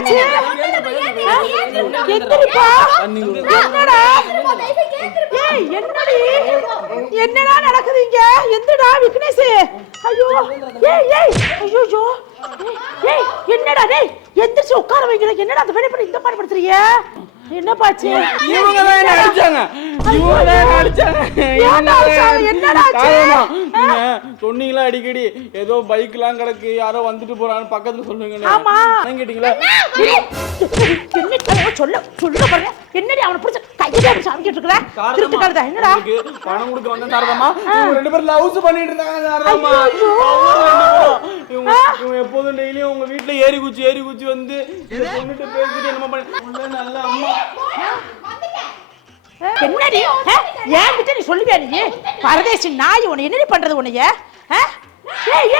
என்னடாச்சு? எந்திரிப்பா. என்னடா? ஏய் என்னடி? என்னடா நடக்குதுங்க? எந்திரடா விக்னேஷ். ஐயோ. ஏய் ஐயோ. ஏய் என்னடா டேய்? எந்திரிச்சு உட்கார வைங்க. என்னடா அந்த வேலை பண்ணி இந்த மாதிரி படுத்துறீங்க? என்ன பாச்சு? இவங்க தான் என்ன அடிச்சாங்க. என்னடா நீங்க சொன்னீங்களா அடிக்கடி ஏதோ பைக்லாம் கிடக்கு யாரோ வந்துட்டு போறான்னு பக்கத்துல சொல்லுங்க. ஆமா கேட்டீங்களா? என்ன சொல்ல பாருங்க. என்னடி அவனை பிடிச்ச கையில பிடிச்சு அமுக்கிட்டு இருக்கற? திருட்டு காலதா என்னடா? பணம் கொடுக்க வந்த சாரதமா. இவங்க ரெண்டு பேரும் லவ்ஸ் பண்ணிட்டு இருக்காங்க சாரதமா. இவங்க எப்போதும் டெய்லியும் உங்க வீட்ல ஏறி குச்சி வந்து இத பொண்ணுட்ட பேசிட்டு என்னமா பண்ண நல்ல அம்மா. என்னடி? ஏன் கிட்ட நீ சொல்லுவியா நீ? பரதேசி நாய் உன்னை என்னடி பண்றது உன்னைய? ஏய்